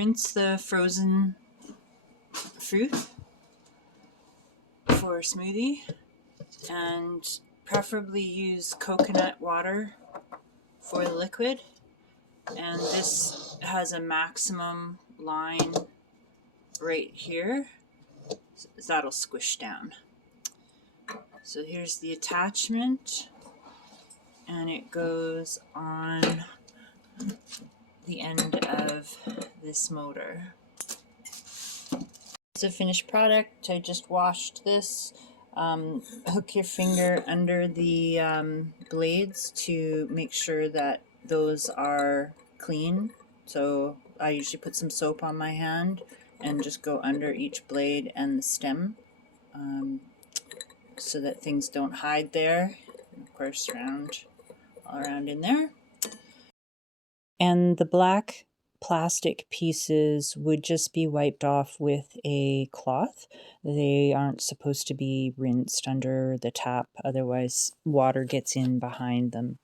Rinse the frozen fruit for a smoothie, and preferably use coconut water for the liquid. And this has a maximum line right here, so that'll squish down. So here's the attachment, and it goes on the end of this motor. It's a finished product. I just washed this. Hook your finger under the blades to make sure that those are clean. So I usually put some soap on my hand and just go under each blade and the stem, so that things don't hide there. And of course, all around in there. And the black plastic pieces would just be wiped off with a cloth. They aren't supposed to be rinsed under the tap, otherwise water gets in behind them.